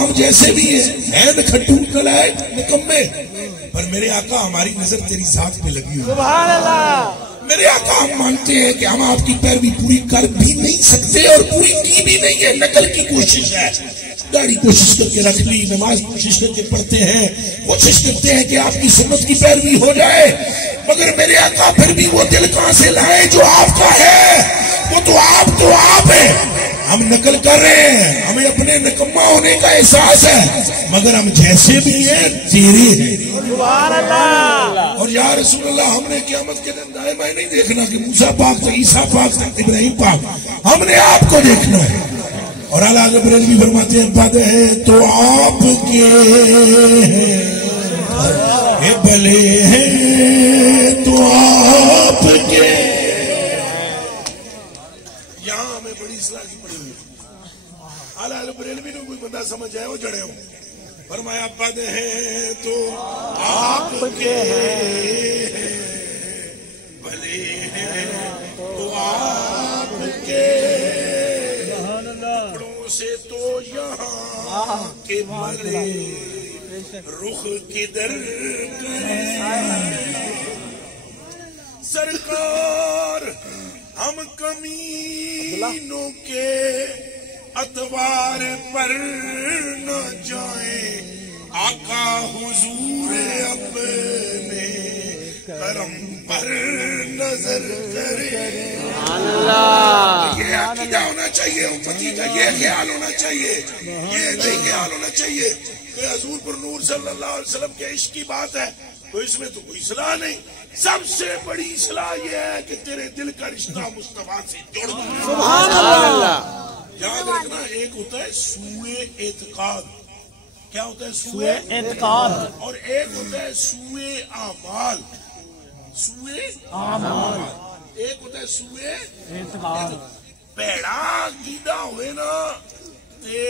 ہم جیسے بھی ہیں کھٹو کلائے نکمے، پر میرے آقا ہماری نظر تیری ذات پہ لگی ہوئی۔ سبحان اللہ۔ میرے آقا ہم مانتے ہیں کہ ہم آپ کی پیروی پوری کر بھی نہیں سکتے اور پوری کی بھی نہیں ہے، نقل کی کوشش ہے۔ داڑھی کوشش کر کے رکھ لی، نماز کوشش کر کے پڑھتے ہیں، کوشش کرتے ہیں کہ آپ کی سنت کی پیروی ہو جائے، مگر میرے آقا پھر بھی وہ دل کہاں سے لائے جو آپ کا ہے؟ وہ تو آپ ہے۔ ہم نقل کر رہے ہیں، ہمیں اپنے نکمہ ہونے کا احساس ہے، مگر ہم جیسے بھی ہیں تیرے ہیں۔ سبحان اللہ۔ اور یا رسول اللہ، ہم نے قیامت کے دن دائیں بائیں نہیں دیکھنا کہ موسیٰ پاک تھا، عیسیٰ پاک تھا، ابراہیم پاک، ہم نے آپ کو دیکھنا ہے۔ اور اعلیٰ حضرت بریلوی فرماتے ہیں بد ہے تو آپ کے ہیں، بھلے ہیں تو آپ کے۔ یہاں ہمیں بڑی اصلاح کی پڑی ہوئی۔ اعلیٰ حضرت بریلوی نے کوئی بندہ سمجھ آئے وہ جڑے ہوں، فرمایا بد ہے تو آپ کے ہیں، بھلے ہیں تو آپ کے، ٹکڑوں سے تو یہاں کے مرے رخ کدھر کریں سرکار، ہم کمینوں کے اتوار پر نہ جائیں، آقا حضور اپنے کرم پر نظر کریں۔ یہ عقیدہ ہونا چاہیے امتی کا، یہ خیال ہونا چاہیے، یہ نہیں خیال ہونا چاہیے کہ حضور پر نور صلی اللہ علیہ وسلم کے عشق کی بات ہے تو اس میں تو کوئی اصلاح نہیں۔ سب سے بڑی اصلاح یہ ہے کہ تیرے دل کا رشتہ مصطفیٰ سے جڑ گیا۔ سبحان اللہ۔ یاد رکھنا، ایک ہوتا ہے سوء اعتقاد، کیا ہوتا ہے سوء اعتقاد، اور ایک ہوتا ہے سوء اعمال۔ سوء اعمال، ایک ہوتا ہے سوء اعتقاد۔ پیڑا عقیدہ ہوئے نا تے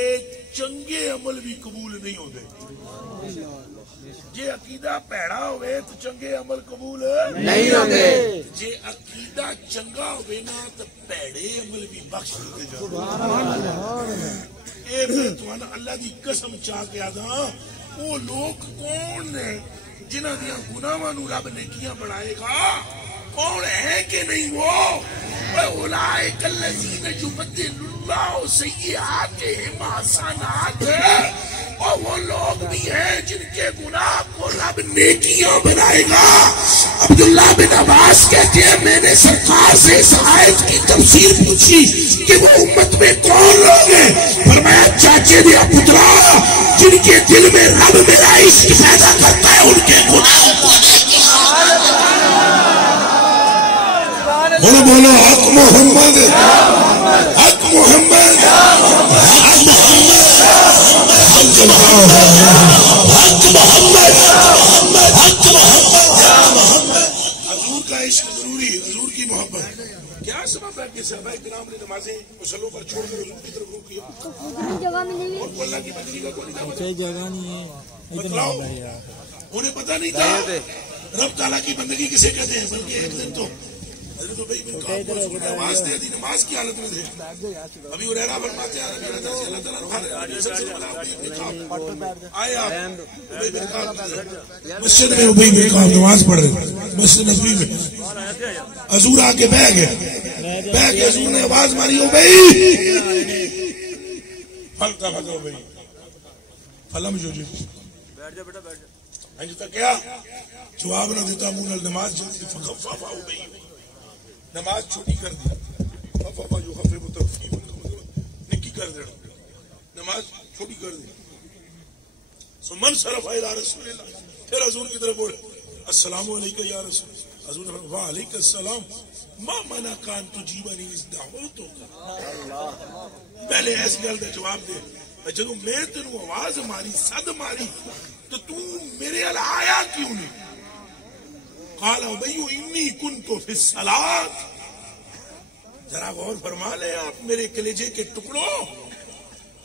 چنگے عمل بھی قبول نہیں ہوتے۔ جے عقیدہ پیڑا ہوئے تو چنگے عمل قبول نہیں ہوتے۔ جے عقیدہ چنگا ہوئے نا تو پیڑے عمل بھی بخش دیتے جاتے۔ اے میں تمہانا اللہ دی قسم چاہ کے آدھا، وہ لوگ کون نے جنہ دیا گناہاں نو رب نے کیا بڑھائے گا؟ کون ہے کہ نہیں وہ؟ اولئک الذین یبدل اللہ سیئاتہم حسنات، اور وہ لوگ بھی ہیں جن کے گناہ کو رب نیکیاں بنائے گا۔ عبداللہ بن عباس کہتے ہیں میں نے سرکار سے اس آیت کی تفسیر پوچھی کہ وہ امت میں کون لوگ ہیں؟ فرمایا چاچے دیا پترا، جن کے دل میں رب میرا عشق پیدا کرتا ہے ان کے گناہوں کو بولو بولو حق محمد، حق محمد، حق محمد، حق محمد، حق محمد۔ حضور کا عشق ضروری ہے، حضور کی محبت۔ کیا سبب ہے کہ صحابہ کرام نے نمازیں مسلوں پر چھوڑ کر حضور کی طرف رخ کیا؟ اور کو اللہ کی بندگی کا کوئی جگہ نہیں ہے، بتلاؤ۔ انہیں پتہ نہیں تھا رب تعالیٰ کی بندگی کسے کہتے ہیں، بلکہ ایک دن تو حضرت ابی بن کعب کو رسول نے آواز دے دی، نماز کی حالت میں تھے۔ ابی ہریرہ فرماتے ہیں اللہ تعالیٰ نے سب سے بڑا ابی بن کعب آیا، ابی بن کعب مسجد میں، ابی بن کعب نماز پڑھ رہے مسجد نبوی میں، حضور آ کے بیٹھ گئے، حضور نے آواز ماری، ابی پھلتا پھلتا ابی فلم جو بیٹھ جا بیٹا، بیٹھ جا، کیا جواب نہ دیتا، منہ نماز جلدی فخفف ابی، نماز چھوٹی کر دی، نکی کر دینا، نماز چھوٹی کر دی۔ من صرف الی رسول اللہ، پھر حضور کی طرف بولے السلام علیکم یا رسول اللہ، حضور نے فرمایا وعلیکم السلام، ما منعک ان تجیبنی اذ دعوتک۔ پہلے اس گل کا جواب دے، جدوں میں تینوں آواز ماری، صد ماری، تو تو میرے ال آیا کیوں نہیں؟ قال ابی انی کنت فی الصلاۃ۔ ذرا غور فرما لیں آپ میرے کلیجے کے ٹکڑوں،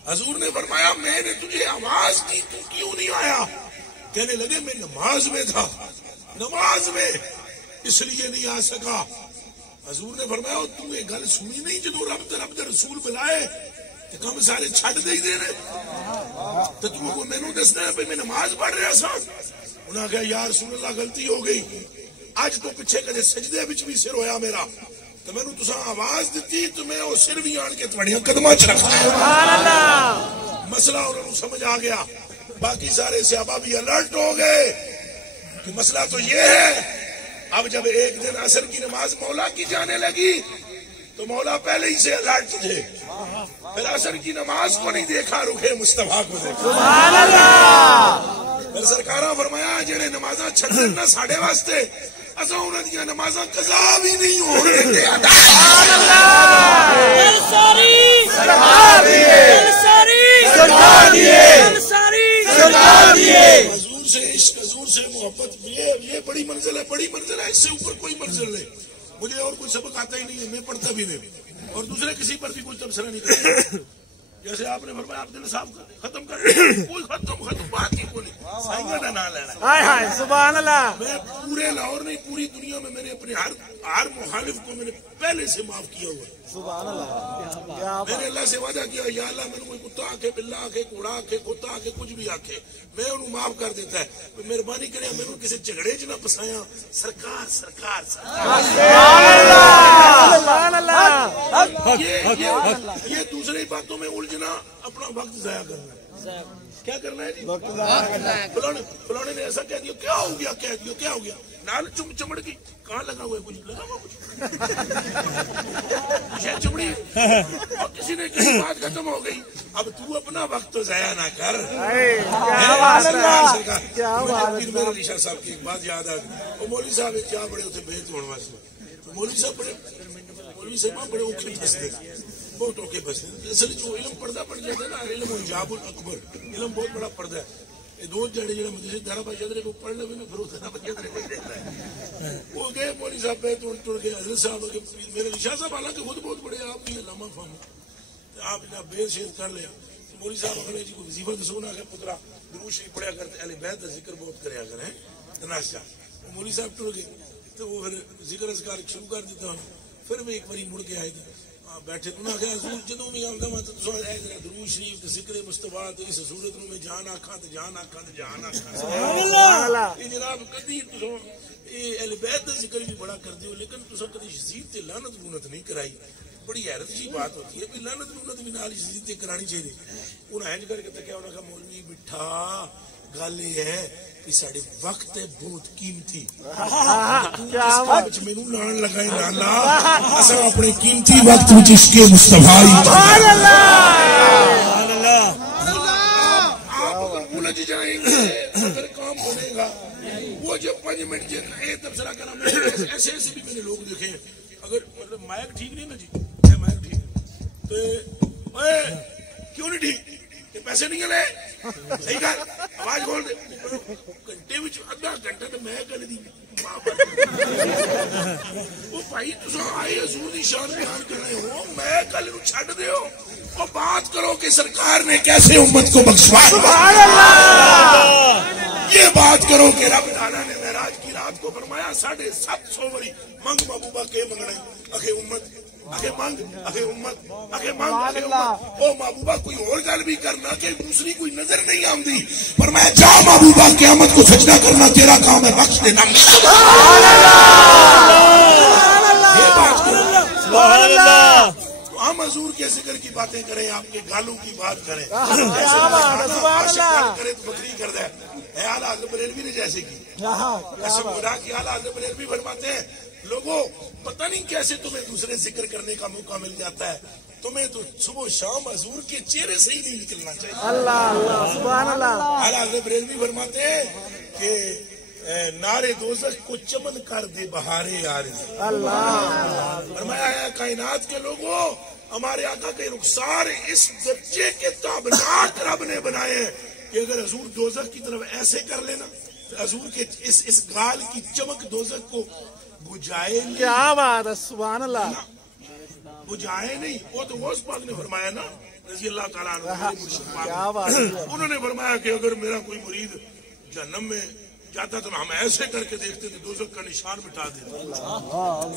حضور نے فرمایا میں نے تجھے آواز دی، تو کیوں نہیں آیا؟ کہنے لگے میں نماز میں تھا، نماز میں اس لیے نہیں آ سکا۔ حضور نے فرمایا تو یہ گل سنی نہیں جدو رب دے رسول بلائے تو کم سارے چھڈ دے دے رہے، تو تم کو مینو دسنا ہے بھائی میں نماز پڑھ رہا سا. انہوں نے کہا یا رسول اللہ غلطی ہو گئی, اج تو پیچھے کدے سجدے وچ بھی سر ہویا میرا, تو میں نے تساں آواز دیتی تو میں وہ سر بھی آن کے تھوڑیاں قدماں چ رکھا. مسئلہ انہوں نے سمجھ آ گیا. باقی سارے صحابہ بھی الرٹ ہو گئے کہ مسئلہ تو یہ ہے. اب جب ایک دن عصر کی نماز مولا کی جانے لگی تو مولا پہلے ہی سے الرٹ تھے. پھر عصر کی نماز کو نہیں دیکھا, رخے مصطفیٰ کو دیکھا. سبحان اللہ. پھر سرکاراں فرمایا جڑے نمازاں چھڈن نہ ساڈے واسطے اساں انہاں دیاں نمازاں قضا بھی نہیں ہون دیندے. سبحان اللہ. انصاری سرکار دیے, انصاری سرکار دیے, انصاری سرکار دیے. حضور سے عشق, حضور سے محبت, یہ بڑی منزل ہے, بڑی منزل ہے. اس سے اوپر کوئی منزل نہیں. مجھے اور کوئی سبق آتا ہی نہیں ہے, میں پڑھتا بھی نہیں, اور دوسرے کسی پر بھی کوئی تبصرہ نہیں کرتا. جیسے آپ نے فرمایا آپ دل صاف ختم کر کوئی ختم بات ہی کو نہیں. سائیاں کا نام لینا. ہائے ہائے سبحان اللہ. میں پورے لاہور نہیں پوری دنیا میں نے اپنے ہر مخالف کو میں نے پہلے سے معاف کیا ہوا ہے. سبحان اللہ. میں نے اللہ سے وعدہ کیا یا اللہ میں نے کوئی کتا آکے, بلا آکے, کوڑا آکے, کتا آکے, کچھ بھی آکے, میں انہوں معاف کر دیتا ہے. مہربانی کریں میں نے کسی جھگڑے چ نہ پسایا. سرکار سرکار یہ دوسری باتوں میں الجھنا, اپنا وقت ضائع کرنا ہے. کیا کرنا ہے جی؟ فلانے نے ایسا کہہ دیا, کیا ہو گیا, کہہ دیا کیا ہو گیا, نال چمڑ گئی, کہاں لگا ہوا ہے, کچھ لگا ہوا کچھ چمڑی, اور کسی نے کسی بات ختم ہو گئی. اب تو اپنا وقت تو ضائع نہ کر. میرے علی شاہ صاحب کی ایک بات یاد آ گئی. وہ مولوی صاحب کیا بڑے اتنے بہت ہونے واسطے, مولوی صاحب بڑے اوکھے پھستے, بہت اوکھے پھستے. اصل جو علم پردہ پڑ جاتا ہے نا, علم حجاب الاکبر, علم بہت بڑا پردہ ہے. یہ دو جڑے جڑے مجھے دارا بچے کو پڑھ لے نا, پھر وہ دارا بچے کو دیکھتا ہے. وہ گئے مولوی صاحب پہ ٹوڑ گئے. حضرت صاحب میرے شاہ صاحب حالانکہ خود بہت بڑے, آپ بھی علامہ فہم, آپ نے بے شیر کر لیا. مولوی صاحب اگلے جی کو وظیفہ دسونا ہے, پترا درود شریف پڑھیا کرتے, اہل بیت کا ذکر بہت کریا کریں تناشا. مولوی صاحب ٹر گئے تو وہ پھر ذکر اذکار شروع کر دیتا ہوں. پھر میں ایک بار مڑ کے آئے تھے, بیٹھے انہوں نے کہا حضور جدوں بھی آندا وا تے درود شریف تے ذکر مصطفیٰ تے اس صورت نوں میں جان آکھاں تے جان آکھاں تے جان آکھاں. سبحان اللہ. یہ جناب کدی تساں اے اہل بیت دا ذکر بھی بڑا کردے ہو, لیکن تساں کدی یزید تے لعنت لعنت نہیں کرائی. بڑی حیرت کی بات ہوتی ہے کہ لعنت لعنت بھی نال یزید تے کرانی چاہیے. انہاں انج کر کے تکیا, انہاں کہا مولوی مٹھا گل یہ ہے کہ ساڈے وقت ہے بہت قیمتی. مینو لان لگائے لالا, اساں اپنے قیمتی وقت وچ عشق مصطفیٰ آپ الجھ جائیں گے. اگر کام بنے گا وہ جب 5 منٹ تبصرہ کرنا, ایسے ایسے بھی میں نے لوگ دیکھے ہیں. اگر مطلب مائک ٹھیک نہیں نا جی, مائک ٹھیک تو کیوں نہیں ٹھیک, پیسے نہیں لے, صحیح کر آواز کھول دے. گھنٹے میں ادھا گھنٹہ تو میں گل دی وہ بھائی تساں آئے حضور دی شان بیان کر رہے ہو, میں گل نو چھڈ دیو اور بات کرو کہ سرکار نے کیسے امت کو بخشوایا. سبحان اللہ. یہ بات کرو کہ رب تعالیٰ نے معراج کی رات کو فرمایا 750 بری منگ محبوبہ کے منگنا, اکھے امت اکھے مانگ, اکھے امت, اکھے مانگ, اکھے امت. او محبوبہ کوئی اور گل بھی کرنا کہ دوسری کوئی نظر نہیں آمدی, پر میں جا محبوبہ قیامت کو سجدہ کرنا تیرا کام ہے, بخش دینا. یہ بات کرو. سبحان اللہ. ہم حضور کے ذکر کی باتیں کریں, آپ کے گالوں کی بات کریں, سبحان اللہ. کرے تو بکری کر دے. اعلیٰ حضرت بریلوی نے جیسے کی قسم خدا کی, اعلیٰ حضرت بریلوی فرماتے ہیں لوگوں پتہ نہیں کیسے تمہیں دوسرے ذکر کرنے کا موقع مل جاتا ہے, تمہیں تو صبح شام حضور کے چہرے سے ہی نہیں نکلنا چاہیے. اللہ اللہ سبحان اللہ. اعلیٰ حضرت بریلوی فرماتے ہیں کہ نارے دوزخ کو چمن کر دے بہارے عارض. اللہ فرمایا ہے کائنات کے لوگوں, ہمارے آقا کے رخسار اس درجے کے تابناک رب نے بنائے ہیں کہ اگر حضور دوزخ کی طرف ایسے کر لینا تو حضور کے اس گال کی چمک دوزخ کو بجھائے نہیں. کیا بات ہے, سبحان اللہ. بجھائے نہیں. وہ تو غوث پاک نے فرمایا نا رضی اللہ تعالیٰ عنہ, انہوں نے فرمایا کہ اگر میرا کوئی مرید جہنم میں جاتا تو ہم ایسے کر کے دیکھتے تھے دوزخ کا نشان مٹا دیتے.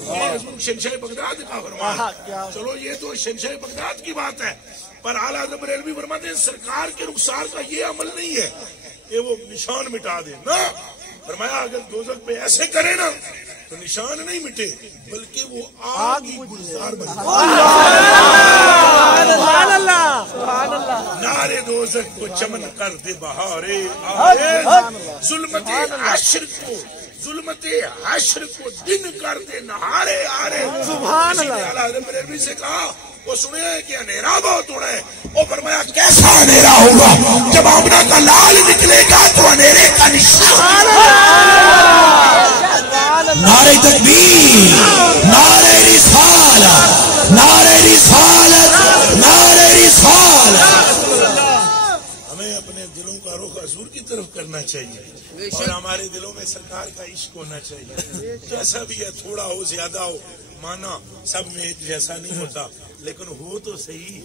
یہ حضور شہنشاہ بغداد کا فرمایا. چلو یہ تو شہنشاہ بغداد کی بات ہے, پر اعلیٰ حضرت بریلوی فرماتے ہیں سرکار کے رخسار کا یہ عمل نہیں ہے کہ وہ نشان مٹا دے نہ، فرمایا اگر دوزخ پہ ایسے کرے نا تو نشان نہیں مٹے بلکہ وہ آگ ہی گلزار بن جائے۔ سبحان اللہ سبحان اللہ۔ نارے دوزخ کو چمن کر دے بہارے آئے، ظلمت حشر کو دن کر دے نہارے آرے۔ سبحان اللہ۔ اعلیٰ حضرت بریلوی سے کہا وہ سنے ہے کہ اندھیرا بہت ہو رہا ہے، وہ فرمایا کیسا اندھیرا ہوگا جب آمنہ کا لال نکلے گا تو اندھیرے کا نشان۔ نعرہ تکبیر، نعرہ رسالت، نعرہ رسالت، نعرہ رسالت۔ ہمیں اپنے دلوں کا رخ حضور کی طرف کرنا چاہیے اور ہمارے دلوں میں سرکار کا عشق ہونا چاہیے، جیسا بھی ہے تھوڑا ہو زیادہ ہو، مانا سب میں ایک جیسا نہیں ہوتا لیکن ہو تو صحیح،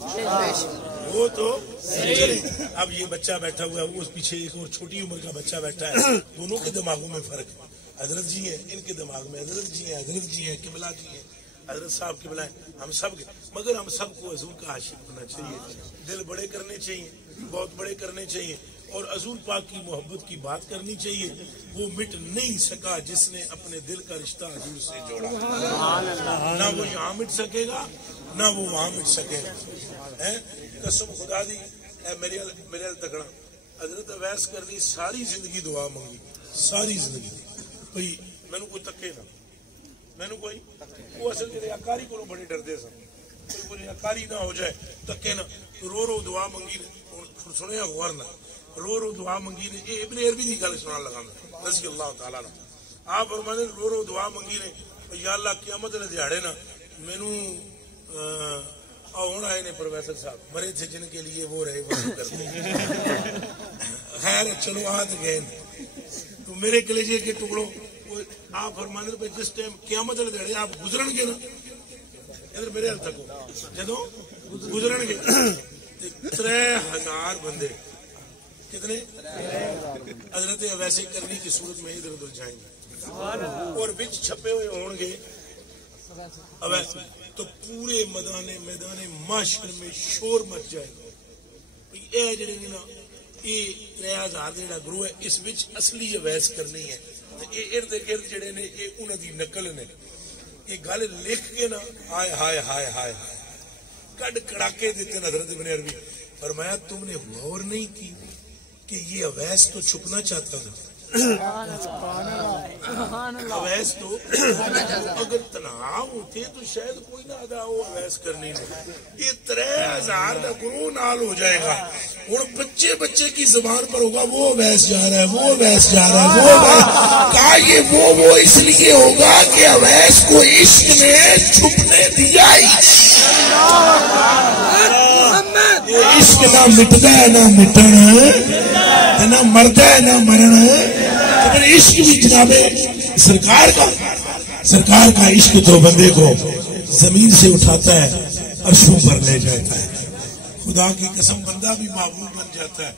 ہو تو صحیح۔ اب یہ بچہ بیٹھا ہوا ہے، وہ پیچھے ایک اور چھوٹی عمر کا بچہ بیٹھا ہے، دونوں کے دماغوں میں فرق ہے۔ حضرت جی ہیں ان کے دماغ میں، حضرت جی ہیں، حضرت جی ہیں، قبلہ جی ہیں، حضرت صاحب قبلہ ہیں، ہم سب کے، مگر ہم سب کو حضور کا عاشق ہونا چاہیے، دل بڑے کرنے چاہیے، بہت بڑے کرنے چاہیے، اور حضور پاک کی محبت کی بات کرنی چاہیے۔ وہ مٹ نہیں سکا جس نے اپنے دل کا رشتہ حضور سے جوڑا، نہ وہ یہاں مٹ سکے گا نہ وہ وہاں مٹ سکے گا۔ قسم خدا دی اے میرے تکڑا حضرت اویس کرنی ساری زندگی دعا منگی، ساری زندگی کوئی مینو کوئی تکے نہ، مینو کوئی وہ اصل جی ریاکاری کو بڑے ڈردے سن، کوئی ریاکاری نہ ہو جائے، تکے نہ، رو رو دعا منگی نے، سنے غور نہ، رو رو دعا منگی نے۔ یہ ابن عربی کی گل سنان لگا میں رضی اللہ تعالیٰ نے، آپ فرماتے رو رو دعا منگی نے، یا اللہ قیامت نے دیہڑے نا مینو آن آئے نے پروفیسر صاحب مرے تھے جن کے لیے وہ رہے وہ کرتے، خیر چلو آ تو گئے تو میرے کلیجے کے ٹکڑوں آپ فرمانے پہ جس ٹائم قیامت والے دیہڑے آپ گزرن گے نا، ادھر میرے حل تک جدو گزرن گے 3000 بندے، کتنے حضرت اویس کرنی کی صورت میں ادھر ادھر جائیں گے اور بچ چھپے ہوئے ہون گے اویس، تو پورے میدان معاشر میں شور مچ جائے گا۔ یہ جڑے نا یہ 3000 جڑا گروہ ہے اس وچ اصلی اویس کرنی ہے، ارد گرد جڑے نے یہ انہوں دی نقل نے، یہ گل لکھ کے نا ہائے ہائے ہائے ہائے ہائے کڈ کڑاکے دیتے حضرت ابن عربی، فرمایا تم نے غور نہیں کی کہ یہ اویس تو چھپنا چاہتا تھا، اویس تو اگر تنہا ہوتے تو شاید کوئی نہ ادا ہو اویس کرنی نہیں، یہ 3000 کا گروہ نال ہو جائے گا، اور بچے بچے کی زبان پر ہوگا وہ اویس جا رہا ہے، وہ اویس جا رہا ہے، وہ کہا یہ وہ اس لیے ہوگا کہ اویس کو عشق نے چھپنے دیا ہی، عشق نہ مٹتا ہے نہ مٹن، نہ مرتا ہے نہ مرن، تو پھر عشق بھی جناب سرکار کا عشق تو بندے کو زمین سے اٹھاتا ہے عرشوں پر لے جاتا ہے۔ خدا کی قسم بندہ بھی محبوب بن جاتا ہے،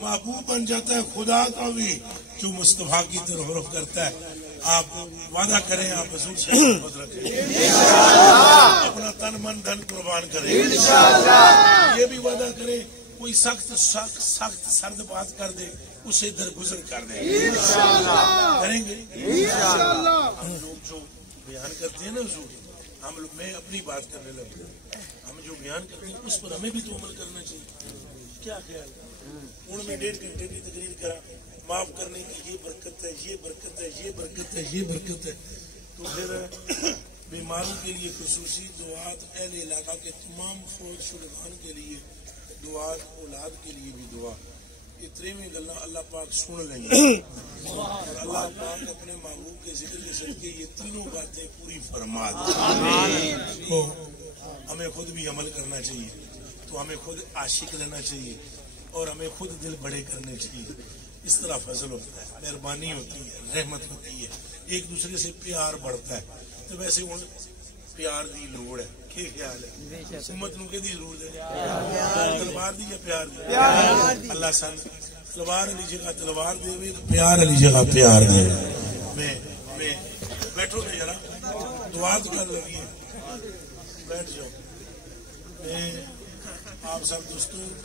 محبوب بن جاتا ہے خدا کا بھی جو مصطفیٰ کی طرف رخ کرتا ہے۔ آپ وعدہ کریں آپ حضور سے محبت رکھیں، اپنا تن من دھن قربان کریں، یہ بھی وعدہ کریں کوئی سخت سرد بات کر دے اسے درگزر کر دیں، کریں گے ہم لوگ جو بیان کرتے ہیں نا حضور، ہم لوگ میں اپنی بات کرنے لگے، ہم جو بیان کرتے ہیں اس پر ہمیں بھی تو عمل کرنا چاہیے، کیا خیال ہے؟ ان میں 1.5 گھنٹے کی تقریر کرا، معاف کرنے کی یہ برکت ہے، یہ برکت ہے، یہ برکت ہے، یہ برکت ہے، تو پھر بیماروں کے لیے خصوصی دعات، اہل علاقہ کے تمام فوج شدگان کے لیے دعات، اولاد کے لیے بھی دعا، یہ 3 گلا اللہ پاک سن لیں گے اور اللہ پاک اپنے محبوب کے ذکر کے صدقے یہ تینوں باتیں پوری فرما دیں۔ تو ہمیں خود بھی عمل کرنا چاہیے، تو ہمیں خود عاشق لینا چاہیے اور ہمیں خود دل بڑے کرنے چاہیے، اس طرح فضل ہوتا ہے، مہربانی ہوتی ہے، رحمت ہوتی ہے، ایک دوسرے سے پیار بڑھتا ہے۔ تو ویسے ہوں پیار دی لوڑ ہے، کیا خیال ہے امت نو کہ ضرورت ہے؟ تلوار دی یا پیار دی؟ اللہ سن تلوار علی جگہ تلوار دے، پیار علی جگہ پیار دے۔ میں بیٹھو گے ذرا دعا تو کر لگی ہے، بیٹھ جاؤ۔ آپ سب دوستوں کی